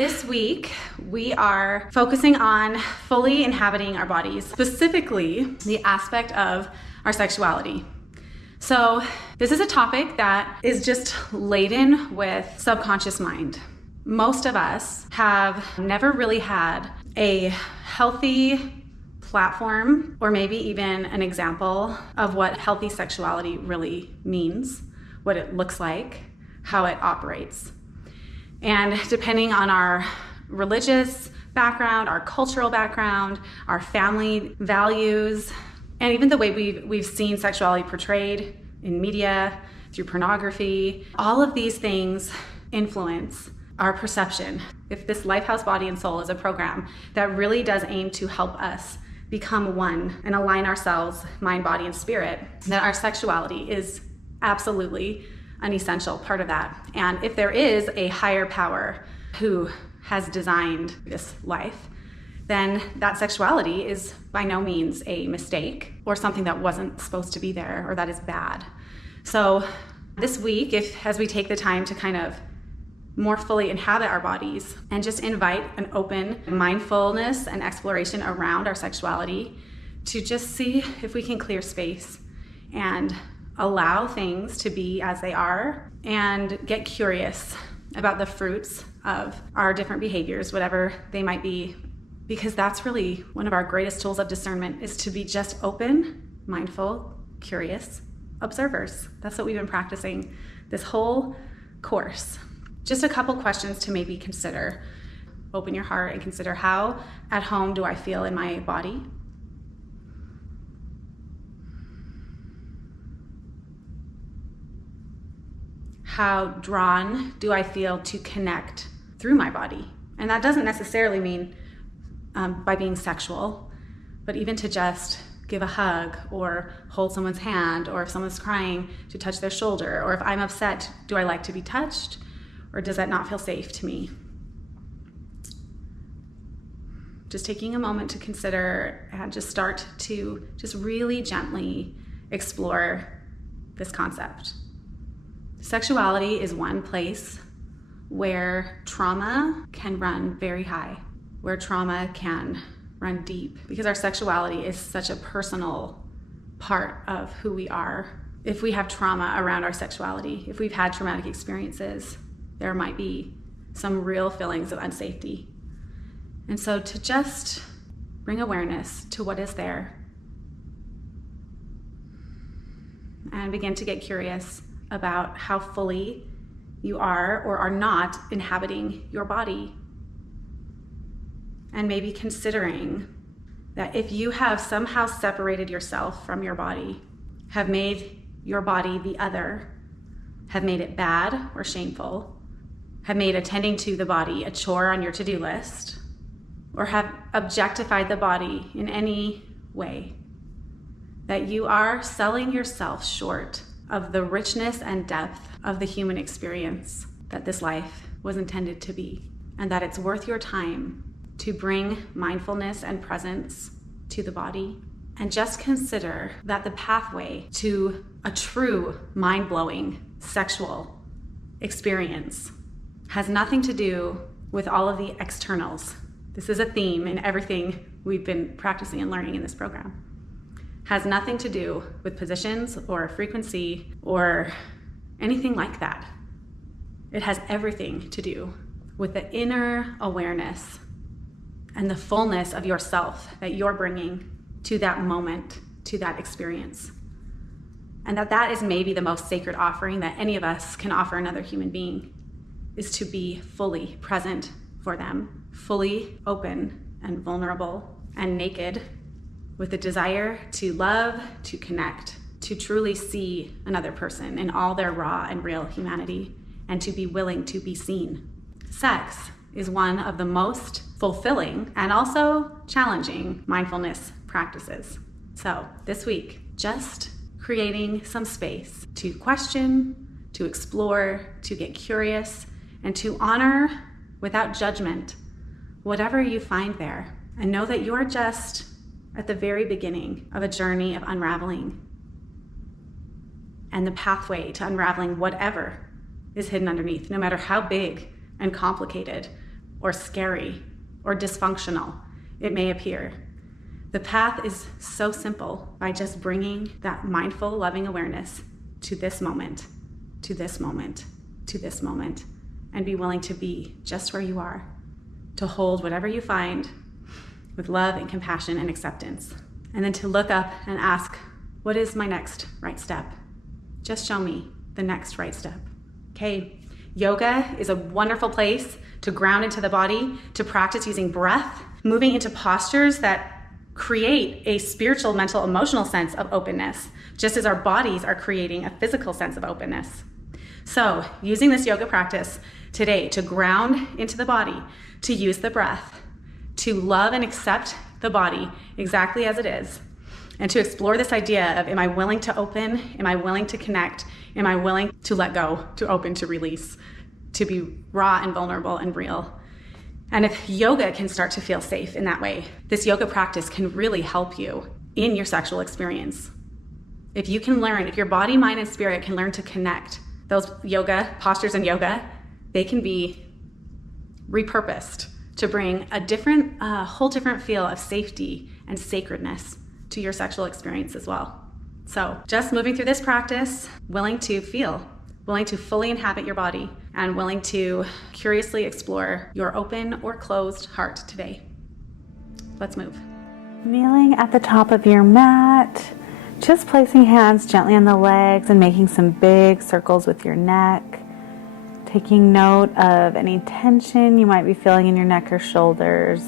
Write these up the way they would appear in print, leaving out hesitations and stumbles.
this week we are focusing on fully inhabiting our bodies, specifically the aspect of our sexuality. So this is a topic that is just laden with subconscious mind. Most of us have never really had a healthy platform or maybe even an example of what healthy sexuality really means, what it looks like, how it operates. And depending on our religious background, our cultural background, our family values, and even the way we've seen sexuality portrayed in media, through pornography, all of these things influence our perception. If this Lifehouse Body and Soul is a program that really does aim to help us become one and align ourselves, mind, body, and spirit, that our sexuality is absolutely an essential part of that. And if there is a higher power who has designed this life, then that sexuality is by no means a mistake or something that wasn't supposed to be there or that is bad. So this week, as we take the time to kind of more fully inhabit our bodies and just invite an open mindfulness and exploration around our sexuality to just see if we can clear space and allow things to be as they are and get curious about the fruits of our different behaviors, whatever they might be, because that's really one of our greatest tools of discernment, is to be just open, mindful, curious observers. That's what we've been practicing this whole course. Just a couple questions to maybe consider. Open your heart and consider, how at home do I feel in my body? How drawn do I feel to connect through my body? And that doesn't necessarily mean by being sexual, but even to just give a hug or hold someone's hand, or if someone's crying, to touch their shoulder, or if I'm upset, do I like to be touched? Or does that not feel safe to me? Just taking a moment to consider and just start to just really gently explore this concept. Sexuality is one place where trauma can run very high, where trauma can run deep, because our sexuality is such a personal part of who we are. If we have trauma around our sexuality, if we've had traumatic experiences, there might be some real feelings of unsafety. And so to just bring awareness to what is there and begin to get curious about how fully you are or are not inhabiting your body. And maybe considering that if you have somehow separated yourself from your body, have made your body the other, have made it bad or shameful, have made attending to the body a chore on your to-do list, or have objectified the body in any way, that you are selling yourself short of the richness and depth of the human experience that this life was intended to be, and that it's worth your time to bring mindfulness and presence to the body. And just consider that the pathway to a true mind-blowing sexual experience has nothing to do with all of the externals. This is a theme in everything we've been practicing and learning in this program. Has nothing to do with positions or frequency or anything like that. It has everything to do with the inner awareness and the fullness of yourself that you're bringing to that moment, to that experience. And that is maybe the most sacred offering that any of us can offer another human being, is to be fully present for them, fully open and vulnerable and naked, with a desire to love, to connect, to truly see another person in all their raw and real humanity, and to be willing to be seen. Sex is one of the most fulfilling and also challenging mindfulness practices. So this week, just creating some space to question, to explore, to get curious, and to honor without judgment whatever you find there. And know that you're just at the very beginning of a journey of unraveling, and the pathway to unraveling whatever is hidden underneath, no matter how big and complicated or scary or dysfunctional it may appear. The path is so simple by just bringing that mindful, loving awareness to this moment, to this moment, to this moment, and be willing to be just where you are, to hold whatever you find with love and compassion and acceptance. And then to look up and ask, what is my next right step? Just show me the next right step. Okay, yoga is a wonderful place to ground into the body, to practice using breath, moving into postures that create a spiritual, mental, emotional sense of openness, just as our bodies are creating a physical sense of openness. So using this yoga practice today to ground into the body, to use the breath, to love and accept the body exactly as it is, and to explore this idea of, am I willing to open? Am I willing to connect? Am I willing to let go, to open, to release, to be raw and vulnerable and real? And if yoga can start to feel safe in that way, this yoga practice can really help you in your sexual experience. If you can learn, if your body, mind, and spirit can learn to connect, those yoga postures in yoga, they can be repurposed to bring a whole different feel of safety and sacredness to your sexual experience as well. So just moving through this practice, willing to feel, willing to fully inhabit your body, and willing to curiously explore your open or closed heart today. Let's move. Kneeling at the top of your mat, just placing hands gently on the legs and making some big circles with your neck. Taking note of any tension you might be feeling in your neck or shoulders.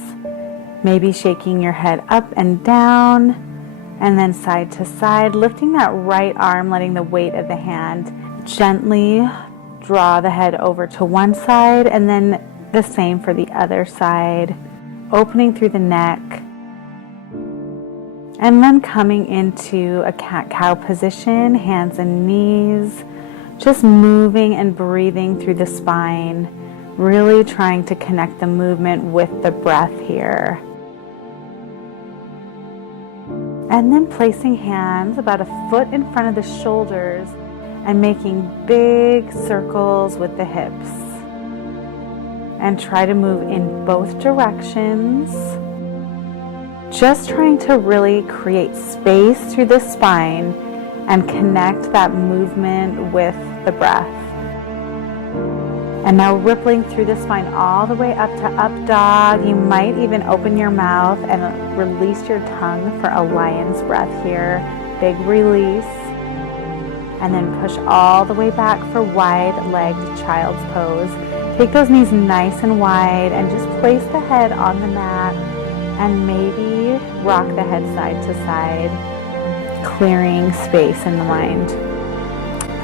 Maybe shaking your head up and down, and then side to side, lifting that right arm, letting the weight of the hand gently draw the head over to one side, and then the same for the other side, opening through the neck, and then coming into a cat-cow position, hands and knees, just moving and breathing through the spine, really trying to connect the movement with the breath here. And then placing hands about a foot in front of the shoulders and making big circles with the hips. And try to move in both directions. Just trying to really create space through the spine and connect that movement with the breath. And now rippling through the spine all the way up to up dog. You might even open your mouth and release your tongue for a lion's breath here. Big release. And then push all the way back for wide-legged child's pose. Take those knees nice and wide and just place the head on the mat and maybe rock the head side to side, clearing space in the mind.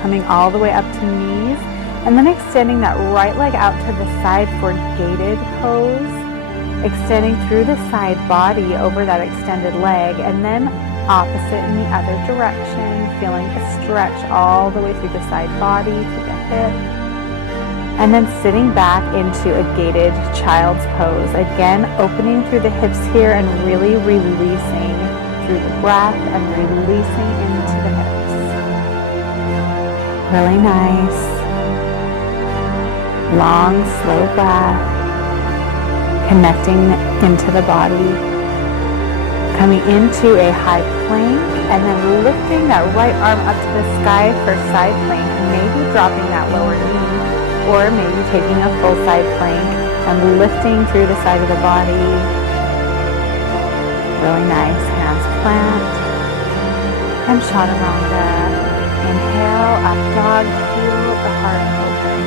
Coming all the way up to knees and then extending that right leg out to the side for gated pose, extending through the side body over that extended leg, and then opposite in the other direction, feeling a stretch all the way through the side body, through the hip, and then sitting back into a gated child's pose. Again, opening through the hips here and really releasing through the breath and releasing into the hips. Really nice. Long, slow breath, connecting into the body, coming into a high plank, and then lifting that right arm up to the sky for side plank, maybe dropping that lower knee, or maybe taking a full side plank and lifting through the side of the body. Really nice. Hands plant, and chaturanga. Inhale, up dog, feel the heart open.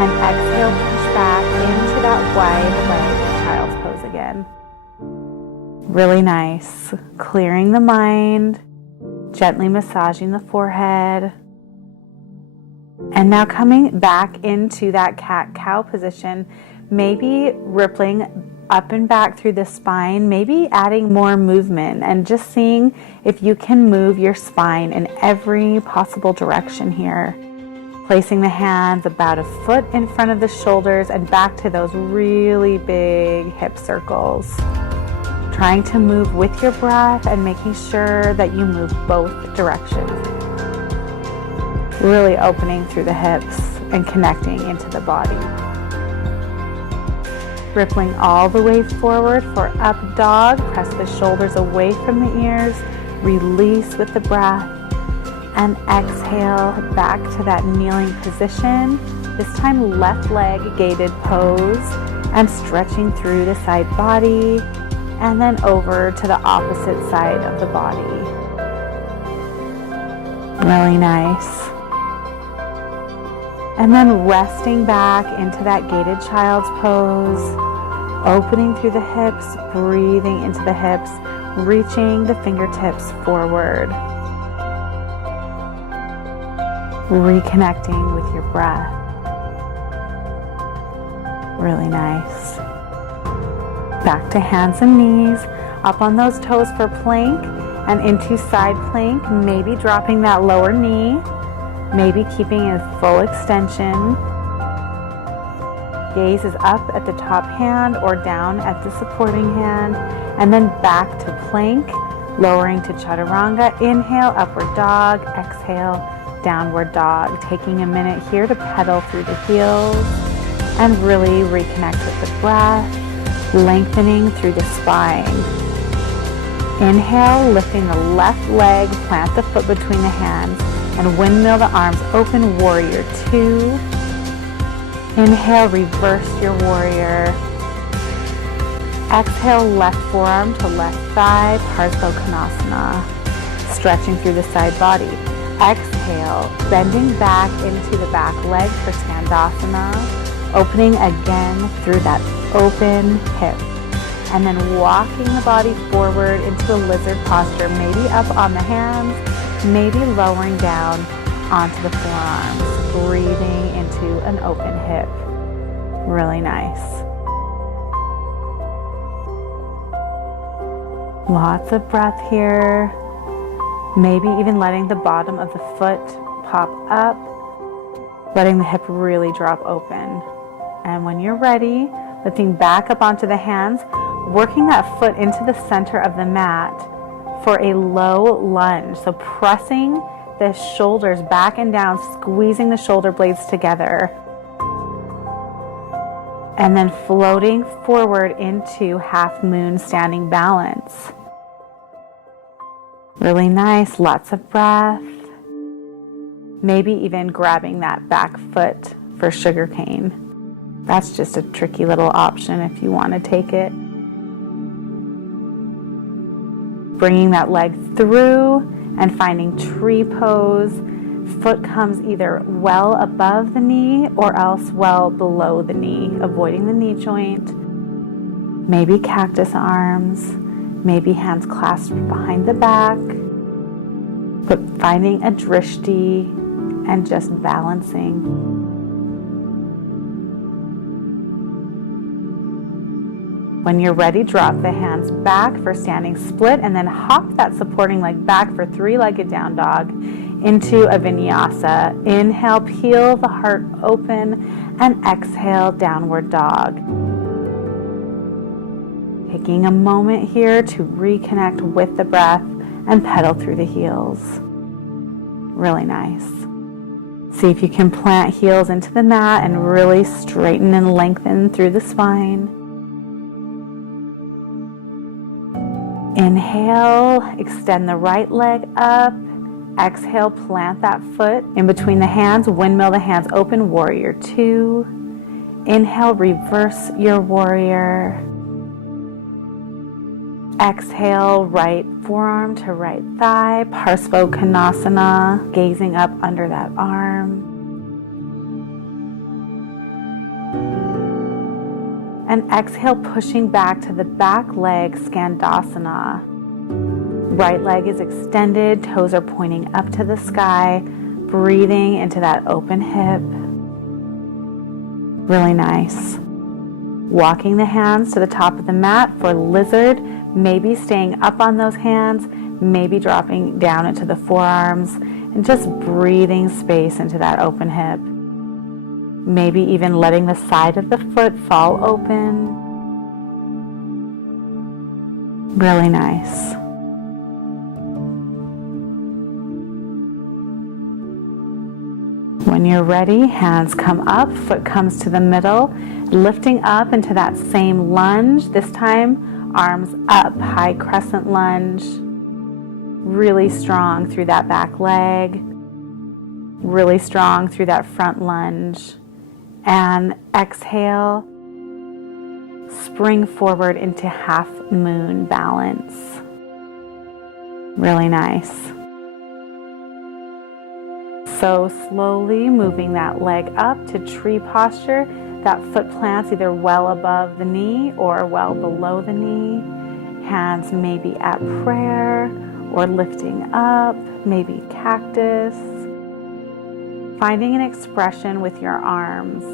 And exhale, push back into that wide leg child's pose again. Really nice. Clearing the mind, gently massaging the forehead. And now coming back into that cat-cow position, maybe rippling up and back through the spine, maybe adding more movement and just seeing if you can move your spine in every possible direction here. Placing the hands about a foot in front of the shoulders and back to those really big hip circles. Trying to move with your breath and making sure that you move both directions. Really opening through the hips and connecting into the body. Rippling all the way forward for up dog. Press the shoulders away from the ears. Release with the breath. And exhale back to that kneeling position. This time left leg gated pose and stretching through the side body. And then over to the opposite side of the body. Really nice. And then resting back into that gated child's pose, opening through the hips, breathing into the hips, reaching the fingertips forward. Reconnecting with your breath. Really nice. Back to hands and knees, up on those toes for plank and into side plank, maybe dropping that lower knee. Maybe keeping a full extension. Gaze is up at the top hand or down at the supporting hand. And then back to plank, lowering to chaturanga. Inhale, upward dog. Exhale, downward dog. Taking a minute here to pedal through the heels and really reconnect with the breath, lengthening through the spine. Inhale, lifting the left leg, plant the foot between the hands. And windmill the arms open, warrior two. Inhale, reverse your warrior. Exhale, left forearm to left thigh, Parsvakonasana. Stretching through the side body. Exhale, bending back into the back leg for Skandasana. Opening again through that open hip. And then walking the body forward into a lizard posture, maybe up on the hands, maybe lowering down onto the forearms, breathing into an open hip. Really nice. Lots of breath here. Maybe even letting the bottom of the foot pop up, letting the hip really drop open. And when you're ready, lifting back up onto the hands, working that foot into the center of the mat for a low lunge. So pressing the shoulders back and down, squeezing the shoulder blades together. And then floating forward into half moon standing balance. Really nice, lots of breath. Maybe even grabbing that back foot for sugarcane. That's just a tricky little option if you want to take it. Bringing that leg through and finding tree pose. Foot comes either well above the knee or else well below the knee, avoiding the knee joint. Maybe cactus arms, maybe hands clasped behind the back, but finding a drishti and just balancing. When you're ready, drop the hands back for standing split and then hop that supporting leg back for three-legged down dog into a vinyasa. Inhale, peel the heart open, and exhale, downward dog. Taking a moment here to reconnect with the breath and pedal through the heels. Really nice. See if you can plant heels into the mat and really straighten and lengthen through the spine. Inhale, extend the right leg up. Exhale, plant that foot in between the hands. Windmill the hands open, warrior two. Inhale, reverse your warrior. Exhale, right forearm to right thigh, Parsvakonasana, gazing up under that arm. And exhale, pushing back to the back leg, Skandasana. Right leg is extended, toes are pointing up to the sky, breathing into that open hip. Really nice. Walking the hands to the top of the mat for lizard, maybe staying up on those hands, maybe dropping down into the forearms, and just breathing space into that open hip. Maybe even letting the side of the foot fall open. Really nice. When you're ready, hands come up, foot comes to the middle, lifting up into that same lunge. This time, arms up, high crescent lunge. Really strong through that back leg. Really strong through that front lunge. And exhale, spring forward into half moon balance. Really nice. So slowly moving that leg up to tree posture. That foot plants either well above the knee or well below the knee. Hands maybe at prayer or lifting up, maybe cactus. Finding an expression with your arms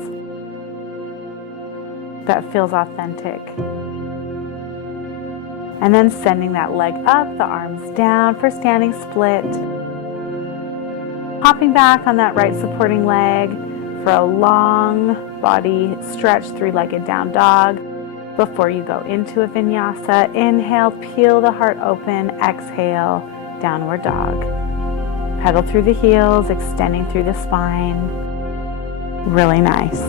that feels authentic. And then sending that leg up, the arms down for standing split. Hopping back on that right supporting leg for a long body stretch, three-legged down dog. Before you go into a vinyasa, inhale, peel the heart open, exhale, downward dog. Pedal through the heels, extending through the spine. Really nice.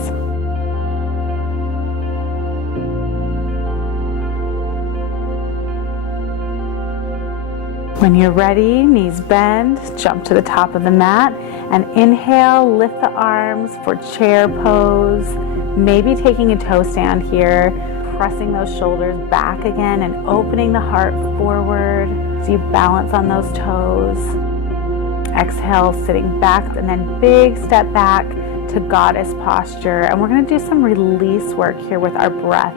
When you're ready, knees bend, jump to the top of the mat, and inhale, lift the arms for chair pose. Maybe taking a toe stand here, pressing those shoulders back again and opening the heart forward as you balance on those toes. Exhale, sitting back, and then big step back to goddess posture. And we're going to do some release work here with our breath.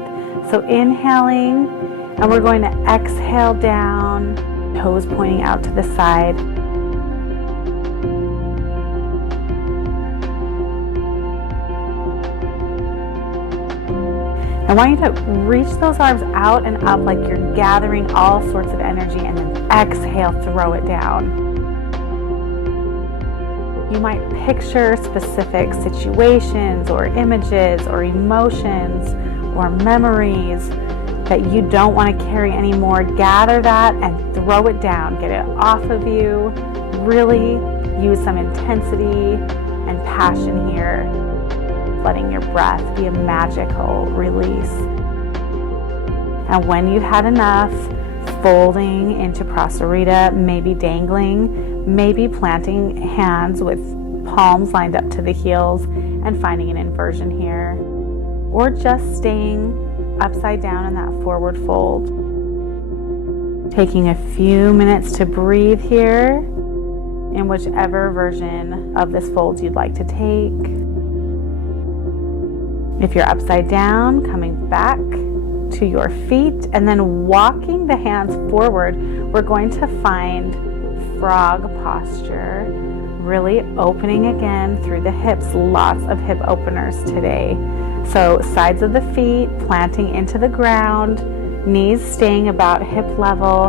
So inhaling, and we're going to exhale down, toes pointing out to the side. I want you to reach those arms out and up like you're gathering all sorts of energy, and then exhale, throw it down. You might picture specific situations or images or emotions or memories that you don't want to carry anymore. Gather that and throw it down. Get it off of you. Really use some intensity and passion here. Letting your breath be a magical release. And when you've had enough, folding into Prasarita, maybe dangling, maybe planting hands with palms lined up to the heels and finding an inversion here. Or just staying upside down in that forward fold. Taking a few minutes to breathe here in whichever version of this fold you'd like to take. If you're upside down, coming back to your feet and then walking the hands forward, we're going to find frog posture, really opening again through the hips. Lots of hip openers today. So sides of the feet planting into the ground, knees staying about hip level,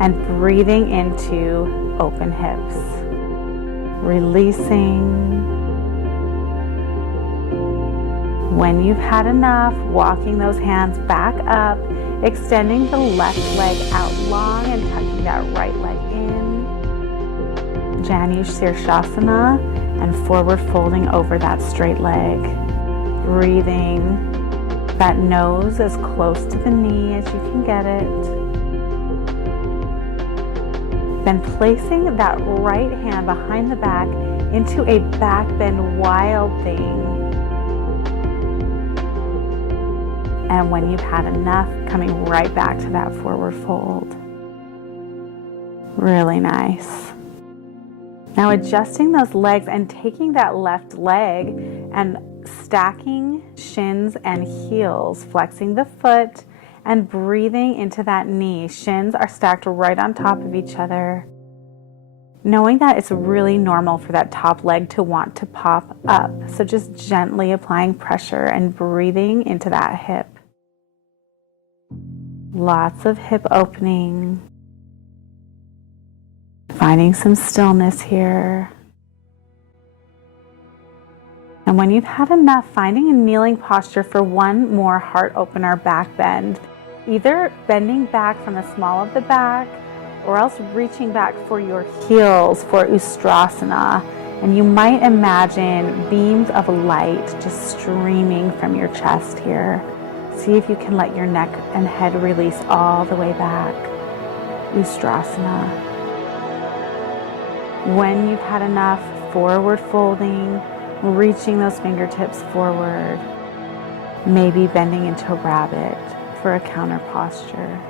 and breathing into open hips. Releasing. When you've had enough, walking those hands back up, extending the left leg out long and tucking that right leg in. Janu Shirshasana, and forward folding over that straight leg. Breathing that nose as close to the knee as you can get it. Then placing that right hand behind the back into a back bend wild thing. And when you've had enough, coming right back to that forward fold. Really nice. Now adjusting those legs and taking that left leg and stacking shins and heels, flexing the foot and breathing into that knee. Shins are stacked right on top of each other. Knowing that it's really normal for that top leg to want to pop up. So just gently applying pressure and breathing into that hip. Lots of hip opening. Finding some stillness here. And when you've had enough, finding a kneeling posture for one more heart opener back bend. Either bending back from the small of the back or else reaching back for your heels for Ustrasana And you might imagine beams of light just streaming from your chest here. See if you can let your neck and head release all the way back. Ustrasana. When you've had enough, forward folding, reaching those fingertips forward, maybe bending into rabbit for a counter posture.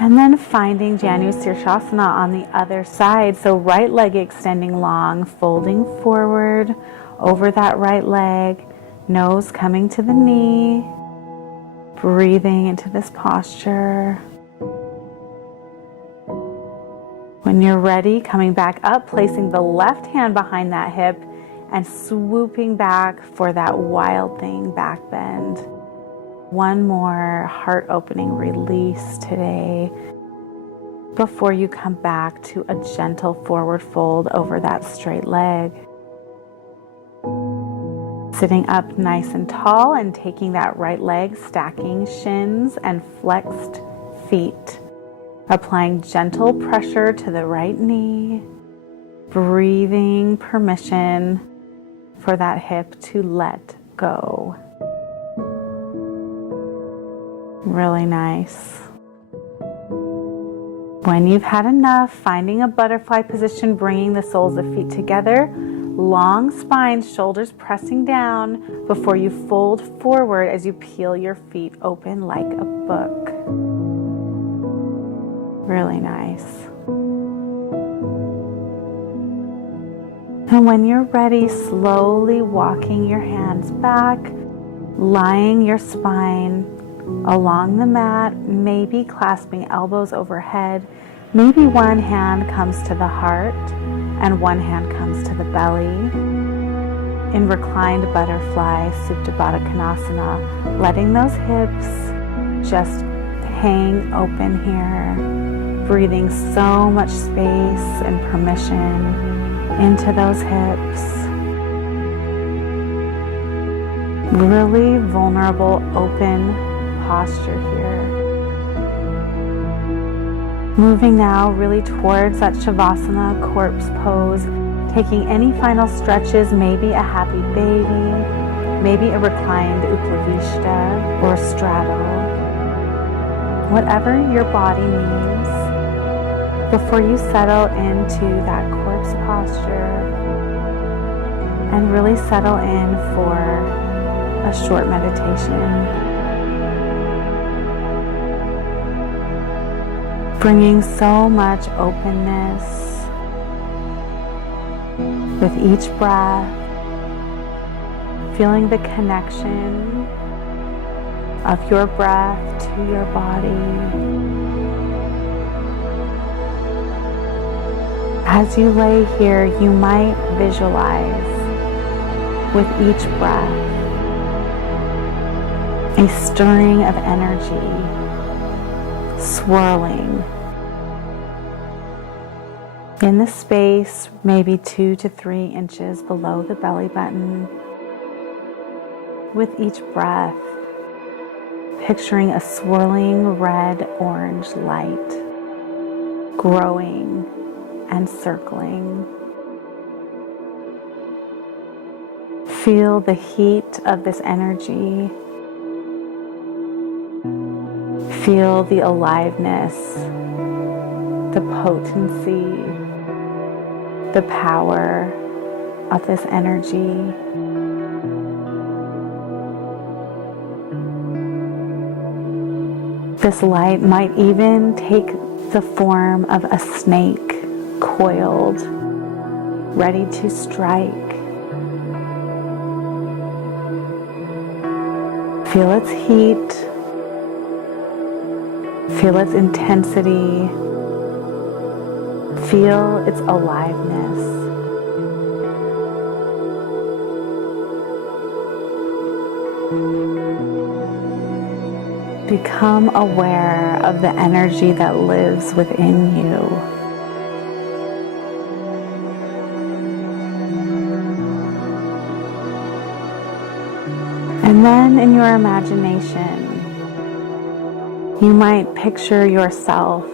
And then finding Janu Sirshasana on the other side. So right leg extending long, folding forward over that right leg, nose coming to the knee, breathing into this posture. When you're ready, coming back up, placing the left hand behind that hip and swooping back for that wild thing back bend. One more heart-opening release today before you come back to a gentle forward fold over that straight leg. Sitting up nice and tall and taking that right leg, stacking shins and flexed feet. Applying gentle pressure to the right knee. Breathing permission for that hip to let go. Really nice. When you've had enough, finding a butterfly position, bringing the soles of feet together, long spine, shoulders pressing down before you fold forward as you peel your feet open like a book. Really nice. And when you're ready, slowly walking your hands back, lying your spine along the mat, maybe clasping elbows overhead. Maybe one hand comes to the heart and one hand comes to the belly. In reclined butterfly, Supta Baddha Konasana, letting those hips just hang open here. Breathing so much space and permission into those hips. Really vulnerable, open posture here. Moving now really towards that Shavasana corpse pose, taking any final stretches, maybe a happy baby, maybe a reclined Uplavishta or straddle. Whatever your body needs before you settle into that corpse posture and really settle in for a short meditation. Bringing so much openness with each breath, feeling the connection of your breath to your body. As you lay here, you might visualize with each breath a stirring of energy, swirling in the space, maybe 2 to 3 inches below the belly button. With each breath, picturing a swirling red-orange light growing and circling. Feel the heat of this energy. Feel the aliveness, the potency, the power of this energy. This light might even take the form of a snake, coiled, ready to strike. Feel its heat. Feel its intensity. Feel its aliveness. Become aware of the energy that lives within you. And then in your imagination, you might picture yourself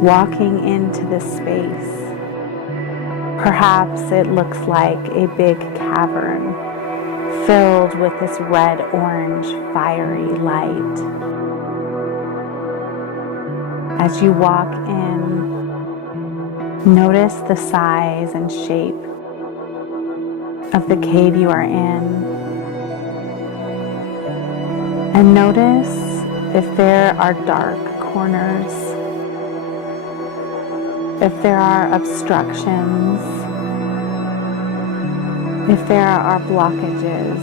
walking into this space. Perhaps it looks like a big cavern filled with this red-orange fiery light. As you walk in, notice the size and shape of the cave you are in. And notice if there are dark corners, if there are obstructions, if there are blockages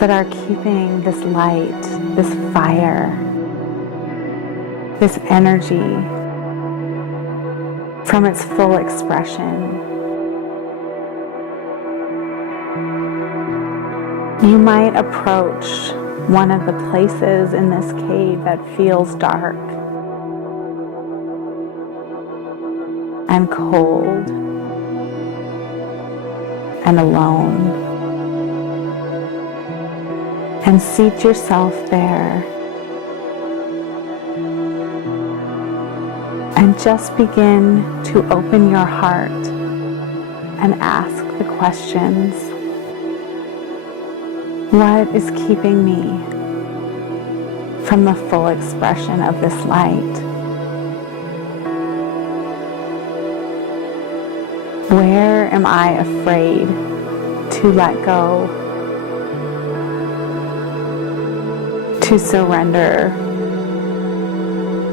that are keeping this light, this fire, this energy from its full expression. You might approach one of the places in this cave that feels dark and cold and alone, and seat yourself there and just begin to open your heart and ask the questions. What is keeping me from the full expression of this light? Where am I afraid to let go, to surrender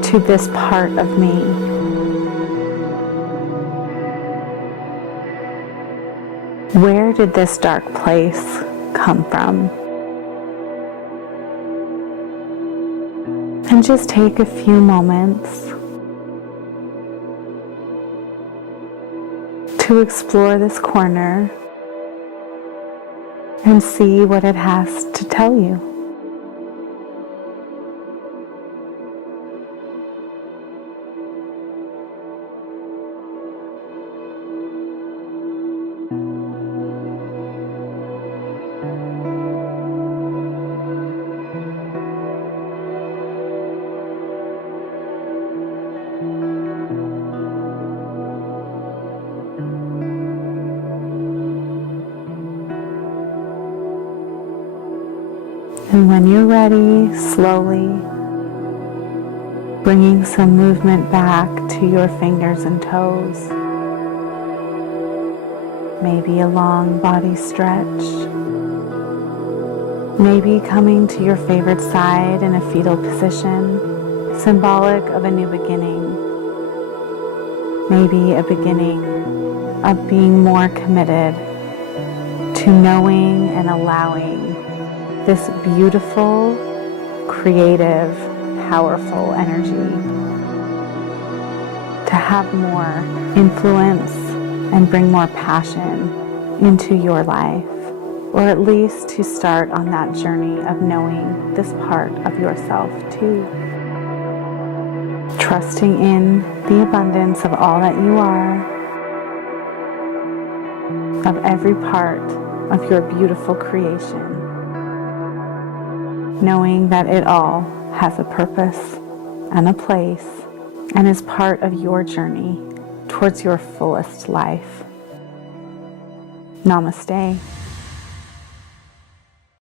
to this part of me? Where did this dark place come from? And just take a few moments to explore this corner and see what it has to tell you. And when you're ready, slowly bringing some movement back to your fingers and toes. Maybe a long body stretch. Maybe coming to your favorite side in a fetal position, symbolic of a new beginning. Maybe a beginning of being more committed to knowing and allowing this beautiful, creative, powerful energy to have more influence and bring more passion into your life, or at least to start on that journey of knowing this part of yourself too. Trusting in the abundance of all that you are, of every part of your beautiful creation. Knowing that it all has a purpose and a place and is part of your journey towards your fullest life. Namaste.